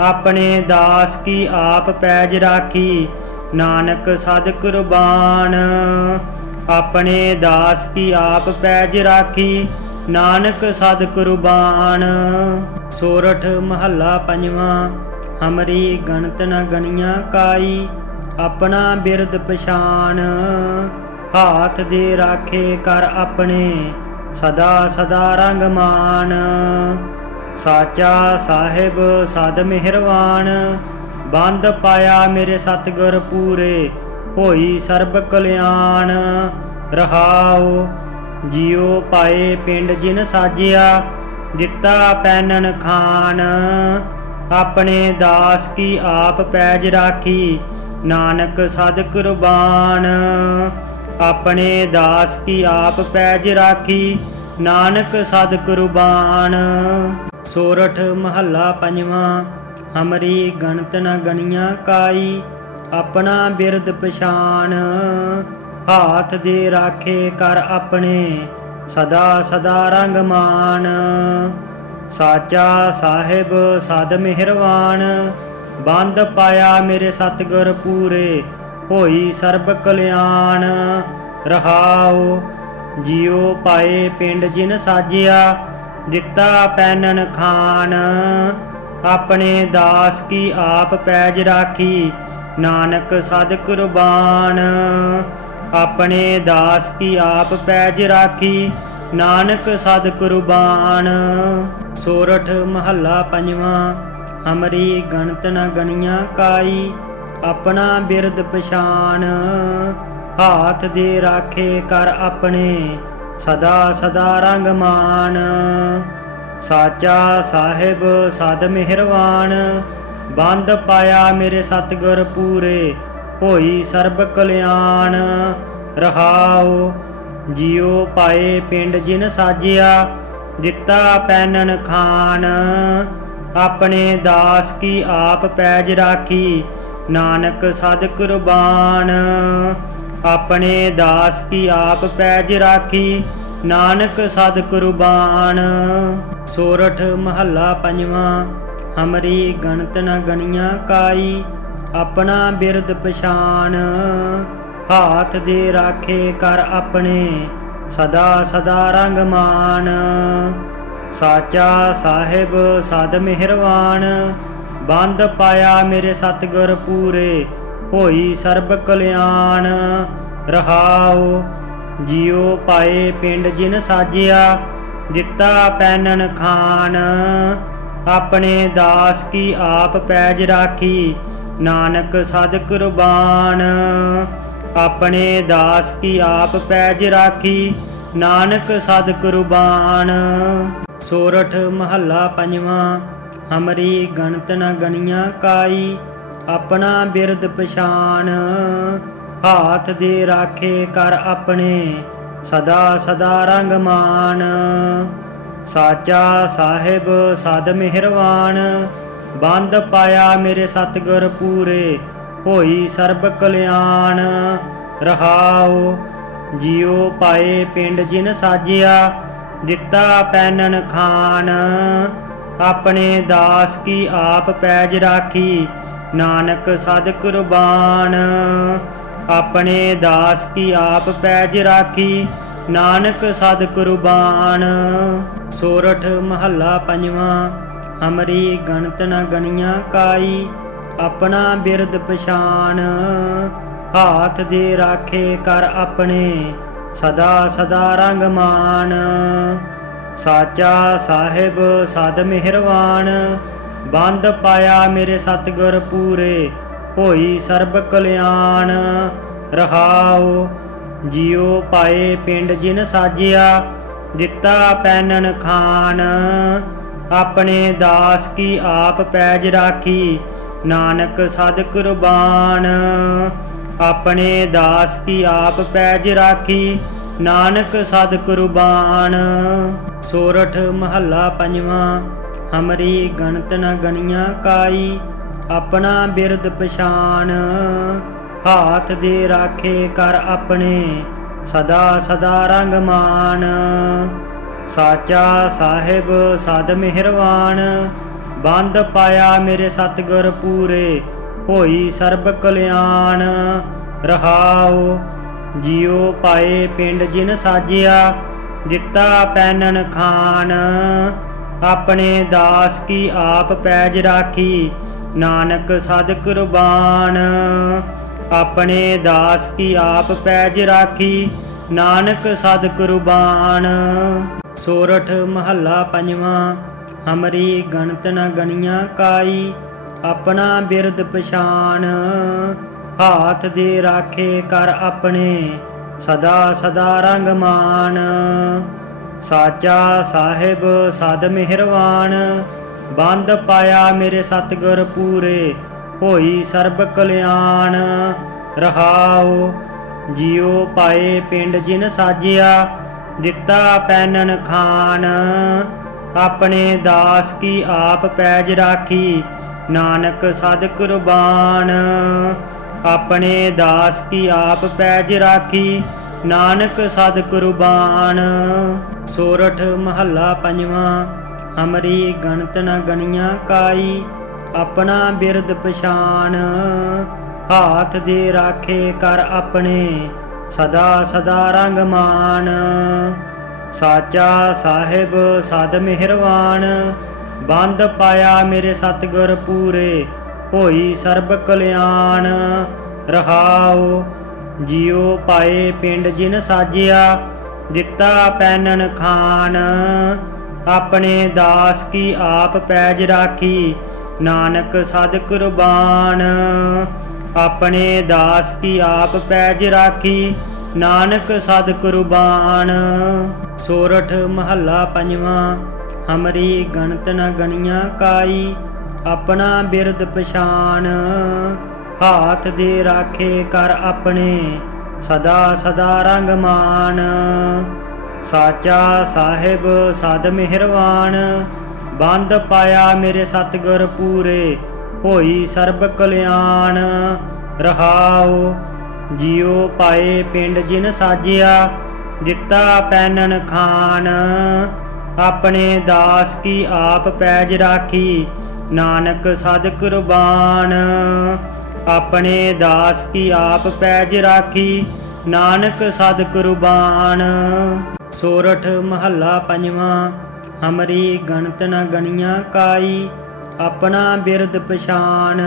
ਆਪਣੇ ਦਾਸ ਕੀ ਆਪ ਪੈਜ ਰਾਖੀ, ਨਾਨਕ ਸਦ ਕੁਰਬਾਨ। ਆਪਣੇ ਦਾਸ ਕੀ ਆਪ ਪੈਜ ਰਾਖੀ, ਨਾਨਕ ਸਦ ਕੁਰਬਾਨ। ਸੋਰਠ ਮਹੱਲਾ ਪੰਜਵਾਂ। ਹਮਰੀ ਗਣਤ ਨ ਗਣੀਆਂ ਕਾਈ, ਆਪਣਾ ਬਿਰਦ ਪਛਾਣ। ਹਾਥ ਦੇ ਰਾਖੇ ਕਰ ਆਪਣੇ, ਸਦਾ ਸਦਾ ਰੰਗ ਮਾਨ। ਸਾਚਾ ਸਾਹਿਬ ਸਦ ਮਿਹਰਵਾਨ, ਬੰਦ ਪਾਇਆ ਮੇਰੇ ਸਤਿਗੁਰ ਪੂਰੇ, ਹੋਈ ਸਰਬ ਕਲਿਆਣ। ਰਹਾਉ ਜਿਉ ਪਾਏ ਪਿੰਡ ਜਿਨ ਸਾਜਿਆ, ਦਿੱਤਾ ਪੈਨਨ ਖਾਨ। ਆਪਣੇ ਦਾਸ ਕੀ ਆਪ ਪੈਜ ਰਾਖੀ, ਨਾਨਕ ਸਦ ਕੁਰਬਾਨ। ਆਪਣੇ ਦਾਸ ਕੀ ਆਪ ਪੈਜ ਰਾਖੀ, ਨਾਨਕ ਸਦ ਕੁਰਬਾਨ। ਸੋਰਠ ਮਹੱਲਾ ਪੰਜਵਾਂ। ਹਮਰੀ ਗਣਤ ਨ ਗਣੀਆਂ ਕਾਈ, ਆਪਣਾ ਬਿਰਦ ਪਛਾਣ। ਹਾਥ ਦੇ ਰਾਖੇ ਕਰ ਆਪਣੇ, ਸਦਾ ਸਦਾ ਰੰਗ ਮਾਨ। ਸਾਚਾ ਸਾਹਿਬ ਸਦ ਮਿਹਰਵਾਨ, ਬੰਦ ਪਾਇਆ ਮੇਰੇ ਸਤਿਗੁਰ ਪੂਰੇ, ਹੋਈ ਸਰਬ ਕਲਿਆਣ। ਰਹਾਉ ਜਿਉ ਪਾਏ ਪਿੰਡ ਜਿਨ ਸਾਜਿਆ, ਦਿੱਤਾ ਪੈਨਨ ਖਾਨ। ਆਪਣੇ ਦਾਸ ਕੀ ਆਪ ਪੈਜ ਰਾਖੀ, ਨਾਨਕ ਸਦ ਕੁਰਬਾਨ। ਆਪਣੇ ਦਾਸ ਕੀ ਆਪ ਪੈਜ ਰਾਖੀ, ਨਾਨਕ ਸਦ ਕੁਰਬਾਨ। ਸੋਰਠ ਮਹੱਲਾ ਪੰਜਵਾਂ। ਹਮਰੀ ਗਣਤ ਨ ਗਣੀਆਂ ਕਾਈ, ਆਪਣਾ ਬਿਰਦ ਪਛਾਣ। ਹਾਥ ਦੇ ਰਾਖੇ ਕਰ ਆਪਣੇ, ਸਦਾ ਸਦਾ ਰੰਗ ਮਾਨ। ਸਾਚਾ ਸਾਹਿਬ ਸਦ ਮਿਹਰਵਾਨ, ਬੰਦ ਪਾਇਆ ਮੇਰੇ ਸਤਿਗੁਰ ਪੂਰੇ, ਹੋਈ ਸਰਬ ਕਲਿਆਣ। ਰਹਾਉ ਜਿਉ ਪਾਏ ਪਿੰਡ ਜਿਨ ਸਾਜਿਆ, ਦਿੱਤਾ ਪੈਨਨ ਖਾਨ। ਆਪਣੇ ਦਾਸ ਕੀ ਆਪ ਪੈਜ ਰਾਖੀ, ਨਾਨਕ ਸਦ ਕੁਰਬਾਨ। ਆਪਣੇ ਦਾਸ ਕੀ ਆਪ ਪੈਜ ਰਾਖੀ, ਨਾਨਕ ਸਦ ਕੁਰਬਾਨ। ਸੋਰਠ ਮਹੱਲਾ ਪੰਜਵਾਂ। ਹਮਰੀ ਗਣਤ ਨ ਗਣੀਆਂ ਕਾਈ, ਆਪਣਾ ਬਿਰਦ ਪਛਾਣ। ਹਾਥ ਦੇ ਰਾਖੇ ਕਰ ਆਪਣੇ, ਸਦਾ ਸਦਾ ਰੰਗ ਮਾਨ। ਸਾਚਾ ਸਾਹਿਬ ਸਦ ਮਿਹਰਵਾਨ, ਬੰਦ ਪਾਇਆ ਮੇਰੇ ਸਤਿਗੁਰ ਪੂਰੇ, ਹੋਈ ਸਰਬ ਕਲਿਆਣ। ਰਹਾਉ ਜਿਉ ਪਾਏ ਪਿੰਡ ਜਿਨ ਸਾਜਿਆ, ਦਿੱਤਾ ਪੈਨਨ ਖਾਨ। ਆਪਣੇ ਦਾਸ ਕੀ ਆਪ ਪੈਜ ਰਾਖੀ, ਨਾਨਕ ਸਦ ਕੁਰਬਾਨ। ਆਪਣੇ ਦਾਸ ਕੀ ਆਪ ਪੈਜ ਰਾਖੀ, ਨਾਨਕ ਸਦ ਕੁਰਬਾਨ। ਸੋਰਠ ਮਹੱਲਾ ਪੰਜਵਾਂ। ਹਮਰੀ ਗਣਤ ਨ ਗਣੀਆਂ ਕਾਈ, ਆਪਣਾ ਬਿਰਦ ਪਛਾਣ। ਹਾਥ ਦੇ ਰਾਖੇ ਕਰ ਆਪਣੇ, ਸਦਾ ਸਦਾ ਰੰਗ ਮਾਨ। ਸਾਚਾ ਸਾਹਿਬ ਸਦ ਮਿਹਰਵਾਨ, ਬੰਦ ਪਾਇਆ ਮੇਰੇ ਸਤਿਗੁਰ ਪੂਰੇ, ਹੋਈ ਸਰਬ ਕਲਿਆਣ। ਰਹਾਉ ਜਿਉ ਪਾਏ ਪਿੰਡ ਜਿਨ ਸਾਜਿਆ, ਦਿੱਤਾ ਪੈਨਨ ਖਾਨ। ਆਪਣੇ ਦਾਸ ਕੀ ਆਪ ਪੈਜ ਰਾਖੀ, ਨਾਨਕ ਸਦ ਕੁਰਬਾਨ। ਆਪਣੇ ਦਾਸ ਕੀ ਆਪ ਪੈਜ ਰਾਖੀ, ਨਾਨਕ ਸਦ ਕੁਰਬਾਨ। ਸੋਰਠ ਮਹੱਲਾ ਪੰਜਵਾਂ। ਹਮਰੀ ਗਣਤ ਨ ਗਣੀਆਂ ਕਾਈ, ਆਪਣਾ ਬਿਰਦ ਪਛਾਨ। ਹਾਥ ਦੇ ਰਾਖੇ ਕਰ ਆਪਣੇ, ਸਦਾ ਸਦਾ ਰੰਗ ਮਾਨ। ਸਾਚਾ ਸਾਹਿਬ ਸਦ ਮਿਹਰਵਾਨ, ਬੰਦ ਪਾਇਆ ਮੇਰੇ ਸਤਿਗੁਰ ਪੂਰੇ, ਹੋਈ ਸਰਬ ਕਲਿਆਣ। ਰਹਾਉ ਜਿਉ ਪਾਏ ਪਿੰਡ ਜਿਨ ਸਾਜਿਆ, ਦਿੱਤਾ ਪੈਨਨ ਖਾਨ। ਆਪਣੇ ਦਾਸ ਕੀ ਆਪ ਪੈਜ ਰਾਖੀ, ਨਾਨਕ ਸਦ ਕੁਰਬਾਨ। ਆਪਣੇ ਦਾਸ ਕੀ ਆਪ ਪੈਜ ਰਾਖੀ, ਨਾਨਕ ਸਦ ਕੁਰਬਾਨ। ਸੋਰਠ ਮਹੱਲਾ ਪੰਜਵਾਂ। ਹਮਰੀ ਗਣਤ ਨ ਗਣੀਆਂ ਕਾਈ, ਆਪਣਾ ਬਿਰਦ ਪਛਾਨ। ਹਾਥ ਦੇ ਰਾਖੇ ਕਰ ਆਪਣੇ, ਸਦਾ ਸਦਾ ਰੰਗ ਮਾਨ। ਸਾਚਾ ਸਾਹਿਬ ਸਦ ਮਿਹਰਵਾਨ, ਬੰਦ ਪਾਇਆ ਮੇਰੇ ਸਤਿਗੁਰ ਪੂਰੇ, ਹੋਈ ਸਰਬ ਕਲਿਆਣ। ਰਹਾਉ ਜਿਉ ਪਾਏ ਪਿੰਡ ਜਿਨ ਸਾਜਿਆ, ਦਿੱਤਾ ਪੈਨਨ ਖਾਨ। ਆਪਣੇ ਦਾਸ ਕੀ ਆਪ ਪੈਜ ਰਾਖੀ, ਨਾਨਕ ਸਦ ਕੁਰਬਾਨ। ਆਪਣੇ ਦਾਸ ਕੀ ਆਪ ਪੈਜ ਰਾਖੀ, ਨਾਨਕ ਸਦ ਕੁਰਬਾਨ। ਸੋਰਠ ਮਹੱਲਾ ਪੰਜਵਾਂ। ਹਮਰੀ ਗਣਤ ਨ ਗਣੀਆਂ ਕਾਈ, ਆਪਣਾ ਬਿਰਦ ਪਛਾਨ। ਹਾਥ ਦੇ ਰਾਖੇ ਕਰ ਆਪਣੇ, ਸਦਾ ਸਦਾ ਰੰਗ ਮਾਨ। ਸਾਚਾ ਸਾਹਿਬ ਸਦ ਮਿਹਰਵਾਨ, ਬੰਦ ਪਾਇਆ ਮੇਰੇ ਸਤਿਗੁਰ ਪੂਰੇ, ਹੋਈ ਸਰਬ ਕਲਿਆਣ। ਰਹਾਉ ਜਿਉ ਪਾਏ ਪਿੰਡ ਜਿਨ ਸਾਜਿਆ, ਦਿੱਤਾ ਪੈਨਨ ਖਾਨ। ਆਪਣੇ ਦਾਸ ਕੀ ਆਪ ਪੈਜ ਰਾਖੀ, ਨਾਨਕ ਸਦ ਕੁਰਬਾਨ। ਆਪਣੇ ਦਾਸ ਕੀ ਆਪ ਪੈਜ ਰਾਖੀ, ਨਾਨਕ ਸਦ ਕੁਰਬਾਨ। ਸੋਰਠ ਮਹੱਲਾ ਪੰਜਵਾਂ। ਹਮਰੀ ਗਣਤ ਨ ਗਣੀਆਂ ਕਾਈ, ਆਪਣਾ ਬਿਰਦ ਪਛਾਨ। ਹਾਥ ਦੇ ਰਾਖੇ ਕਰ ਆਪਣੇ, ਸਦਾ ਸਦਾ ਰੰਗ ਮਾਨ। ਸਾਚਾ ਸਾਹਿਬ ਸਦ ਮਿਹਰਵਾਨ, ਬੰਦ ਪਾਇਆ ਮੇਰੇ ਸਤਿਗੁਰ ਪੂਰੇ, ਹੋਈ ਸਰਬ ਕਲਿਆਣ। ਰਹਾਉ ਜਿਉ ਪਾਏ ਪਿੰਡ ਜਿਨ ਸਾਜਿਆ, ਦਿੱਤਾ ਪੈਨਨ ਖਾਨ। ਆਪਣੇ ਦਾਸ ਕੀ ਆਪ ਪੈਜ ਰਾਖੀ, ਨਾਨਕ ਸਦ ਕੁਰਬਾਨ। ਆਪਣੇ ਦਾਸ ਕੀ ਆਪ ਪੈਜ ਰਾਖੀ, ਨਾਨਕ ਸਦ ਕੁਰਬਾਨ। ਸੋਰਠ ਮਹੱਲਾ ਪੰਜਵਾਂ। ਹਮਰੀ ਗਣਤ ਨ ਗਣੀਆਂ ਕਾਈ, ਆਪਣਾ ਬਿਰਦ ਪਛਾਨ। ਹਾਥ ਦੇ ਰਾਖੇ ਕਰ ਆਪਣੇ, ਸਦਾ ਸਦਾ ਰੰਗ ਮਾਨ। ਸਾਚਾ ਸਾਹਿਬ ਸਦ ਮਿਹਰਵਾਨ, ਬੰਦ ਪਾਇਆ ਮੇਰੇ ਸਤਿਗੁਰ ਪੂਰੇ, ਹੋਈ ਸਰਬ ਕਲਿਆਣ। ਰਹਾਉ ਜਿਉ ਪਾਏ ਪਿੰਡ ਜਿਨ ਸਾਜਿਆ, ਦਿੱਤਾ ਪੈਨਨ ਖਾਨ। ਆਪਣੇ ਦਾਸ ਕੀ ਆਪ ਪੈਜ ਰਾਖੀ, ਨਾਨਕ ਸਦ ਕੁਰਬਾਨ। ਆਪਣੇ ਦਾਸ ਕੀ ਆਪ ਪੈਜ ਰਾਖੀ, ਨਾਨਕ ਸਦ ਕੁਰਬਾਨ। ਸੋਰਠ ਮਹੱਲਾ ਪੰਜਵਾਂ। ਹਮਰੀ ਗਣਤ ਨ ਗਣੀਆਂ ਕਾਈ, ਆਪਣਾ ਬਿਰਦ ਪਛਾਨ।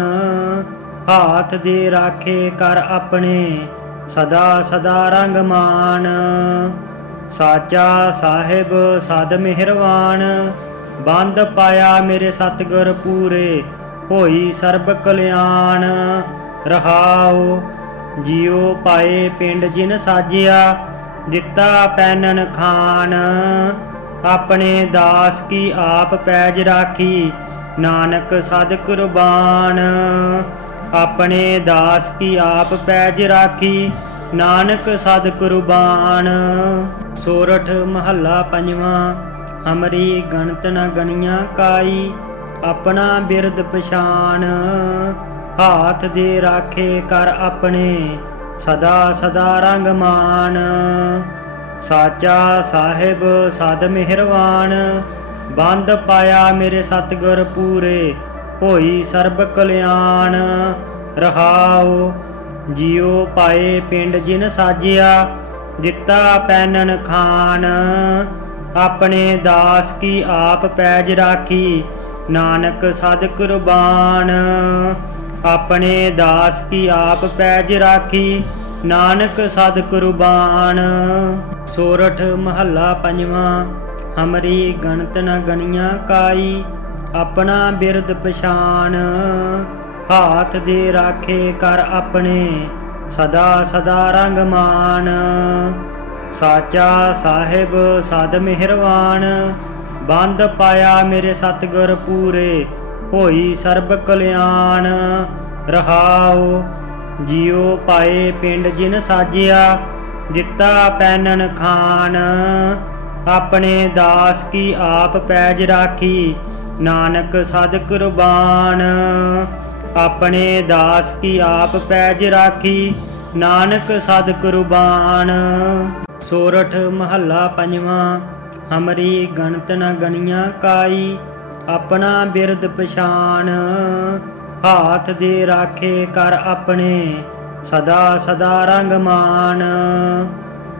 ਹਾਥ ਦੇ ਰਾਖੇ ਕਰ ਆਪਣੇ, ਸਦਾ ਸਦਾ ਰੰਗ ਮਾਨ। ਸਾਚਾ ਸਾਹਿਬ ਸਦ ਮਿਹਰਵਾਨ, ਬੰਦ ਪਾਇਆ ਮੇਰੇ ਸਤਿਗੁਰ ਪੂਰੇ, ਹੋਈ ਸਰਬ ਕਲਿਆਣ। ਰਹਾਉ ਜਿਉ ਪਾਏ ਪਿੰਡ ਜਿਨ ਸਾਜਿਆ, ਦਿੱਤਾ ਪੈਨਨ ਖਾਨ। ਆਪਣੇ ਦਾਸ ਕੀ ਆਪ ਪੈਜ ਰਾਖੀ, ਨਾਨਕ ਸਦ ਕੁਰਬਾਨ। ਆਪਣੇ ਦਾਸ ਕੀ ਆਪ ਪੈਜ ਰਾਖੀ, ਨਾਨਕ ਸਦ ਕੁਰਬਾਨ। ਸੋਰਠ ਮਹੱਲਾ ਪੰਜਵਾਂ। ਹਮਰੀ ਗਣਤ ਨ ਗਣੀਆਂ ਕਾਈ, ਆਪਣਾ ਬਿਰਦ ਪਛਾਨ। ਹਾਥ ਦੇ ਰਾਖੇ ਕਰ ਆਪਣੇ, ਸਦਾ ਸਦਾ ਰੰਗ ਮਾਨ। ਸਾਚਾ ਸਾਹਿਬ ਸਦ ਮਿਹਰਵਾਨ, ਬੰਦ ਪਾਇਆ ਮੇਰੇ ਸਤਿਗੁਰ ਪੂਰੇ, ਹੋਈ ਸਰਬ ਕਲਿਆਣ। ਰਹਾਉ ਜਿਉ ਪਾਏ ਪਿੰਡ ਜਿਨ ਸਾਜਿਆ, ਦਿੱਤਾ ਪੈਨਨ ਖਾਨ। ਆਪਣੇ ਦਾਸ ਕੀ ਆਪ ਪੈਜ ਰਾਖੀ, ਨਾਨਕ ਸਦ ਕੁਰਬਾਨ। ਆਪਣੇ ਦਾਸ ਕੀ ਆਪ ਪੈਜ ਰਾਖੀ, ਨਾਨਕ ਸਦ ਕੁਰਬਾਨ। ਸੋਰਠ ਮਹੱਲਾ ਪੰਜਵਾਂ। ਹਮਰੀ ਗਣਤ ਨ ਗਣੀਆਂ ਕਾਈ, ਆਪਣਾ ਬਿਰਦ ਪਛਾਨ। ਹਾਥ ਦੇ ਰਾਖੇ ਕਰ ਆਪਣੇ, ਸਦਾ ਸਦਾ ਰੰਗ ਮਾਨ। ਸਾਚਾ ਸਾਹਿਬ ਸਦ ਮਿਹਰਵਾਨ, ਬੰਦ ਪਾਇਆ ਮੇਰੇ ਸਤਿਗੁਰ ਪੂਰੇ, ਹੋਈ ਸਰਬ ਕਲਿਆਣ। ਰਹਾਉ ਜਿਉ ਪਾਏ ਪਿੰਡ ਜਿਨ ਸਾਜਿਆ, ਦਿੱਤਾ ਪੈਨਨ ਖਾਨ। ਆਪਣੇ ਦਾਸ ਕੀ ਆਪ ਪੈਜ ਰਾਖੀ, ਨਾਨਕ ਸਦ ਕੁਰਬਾਨ। ਆਪਣੇ ਦਾਸ ਕੀ ਆਪ ਪੈਜ ਰਾਖੀ, ਨਾਨਕ ਸਦ ਕੁਰਬਾਨ। ਸੋਰਠ ਮਹੱਲਾ ਪੰਜਵਾਂ। ਹਮਰੀ ਗਣਤ ਨ ਗਣੀਆਂ ਕਾਈ, ਆਪਣਾ ਬਿਰਦ ਪਛਾਨ। ਹਾਥ ਦੇ ਰਾਖੇ ਕਰ ਆਪਣੇ, ਸਦਾ ਸਦਾ ਰੰਗ ਮਾਨ।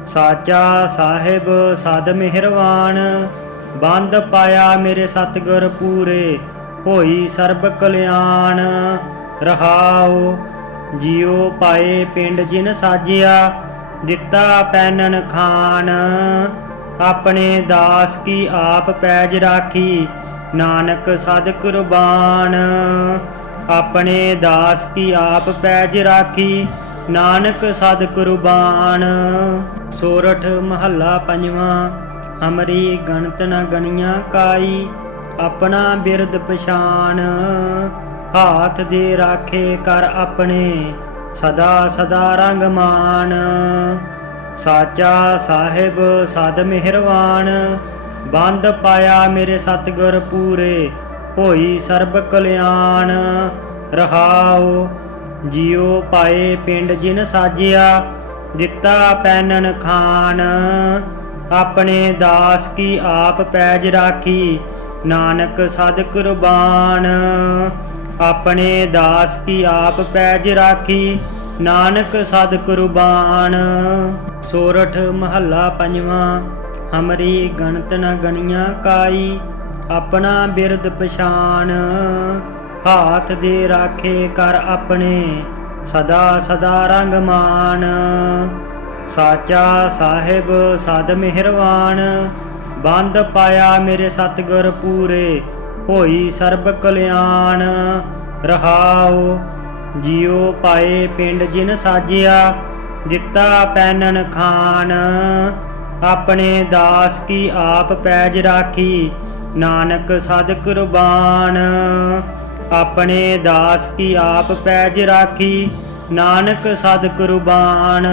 ਸਾਚਾ ਸਾਹਿਬ ਸਦ ਮਿਹਰਵਾਨ, ਬੰਦ ਪਾਇਆ ਮੇਰੇ ਸਤਿਗੁਰ ਪੂਰੇ, ਹੋਈ ਸਰਬ ਕਲਿਆਣ। ਰਹਾਉ ਜਿਉ ਪਾਏ ਪਿੰਡ ਜਿਨ ਸਾਜਿਆ, ਦਿੱਤਾ ਪੈਨਨ ਖਾਨ। ਆਪਣੇ ਦਾਸ ਕੀ ਆਪ ਪੈਜ ਰਾਖੀ, ਨਾਨਕ ਸਦ ਕੁਰਬਾਨ। ਆਪਣੇ ਦਾਸ ਕੀ ਆਪ ਪੈਜ ਰਾਖੀ, ਨਾਨਕ ਸਦ ਕੁਰਬਾਨ। ਸੋਰਠ ਮਹੱਲਾ ਪੰਜਵਾਂ। ਹਮਰੀ ਗਣਤ ਨ ਗਣੀਆਂ ਕਾਈ, ਆਪਣਾ ਬਿਰਦ ਪਛਾਨ। ਹਾਥ ਦੇ ਰਾਖੇ ਕਰ ਆਪਣੇ, ਸਦਾ ਸਦਾ ਰੰਗ ਮਾਨ। ਸਾਚਾ ਸਾਹਿਬ ਸਦ ਮਿਹਰਵਾਨ, ਬੰਦ ਪਾਇਆ ਮੇਰੇ ਸਤਿਗੁਰ ਪੂਰੇ, ਹੋਈ ਸਰਬ ਕਲਿਆਣ। ਰਹਾਉ ਜਿਉ ਪਾਏ ਪਿੰਡ ਜਿਨ ਸਾਜਿਆ, ਦਿੱਤਾ ਪੈਨਨ ਖਾਨ। ਆਪਣੇ ਦਾਸ ਕੀ ਆਪ ਪੈਜ ਰਾਖੀ, ਨਾਨਕ ਸਦ ਕੁਰਬਾਨ। ਆਪਣੇ ਦਾਸ ਕੀ ਆਪ ਪੈਜ ਰਾਖੀ, ਨਾਨਕ ਸਦ ਕੁਰਬਾਨ। ਸੋਰਠ ਮਹੱਲਾ ਪੰਜਵਾਂ। ਹਮਰੀ ਗਣਤ ਨ ਗਣੀਆਂ ਕਾਈ, ਆਪਣਾ ਬਿਰਦ ਪਛਾਨ। ਹਾਥ ਦੇ ਰਾਖੇ ਕਰ ਆਪਣੇ, ਸਦਾ ਸਦਾ ਰੰਗ ਮਾਨ। ਸਾਚਾ ਸਾਹਿਬ ਸਦ ਮਿਹਰਵਾਨ, ਬੰਦ ਪਾਇਆ ਮੇਰੇ ਸਤਿਗੁਰ ਪੂਰੇ, ਹੋਈ ਸਰਬ ਕਲਿਆਣ। ਰਹਾਉ ਜਿਉ ਪਾਏ ਪਿੰਡ ਜਿਨ ਸਾਜਿਆ, ਦਿੱਤਾ ਪੈਨਨ ਖਾਨ। ਆਪਣੇ ਦਾਸ ਕੀ ਆਪ ਪੈਜ ਰਾਖੀ, ਨਾਨਕ ਸਦ ਕੁਰਬਾਨ। ਆਪਣੇ ਦਾਸ ਕੀ ਆਪ ਪੈਜ ਰਾਖੀ, ਨਾਨਕ ਸਦ ਕੁਰਬਾਨ।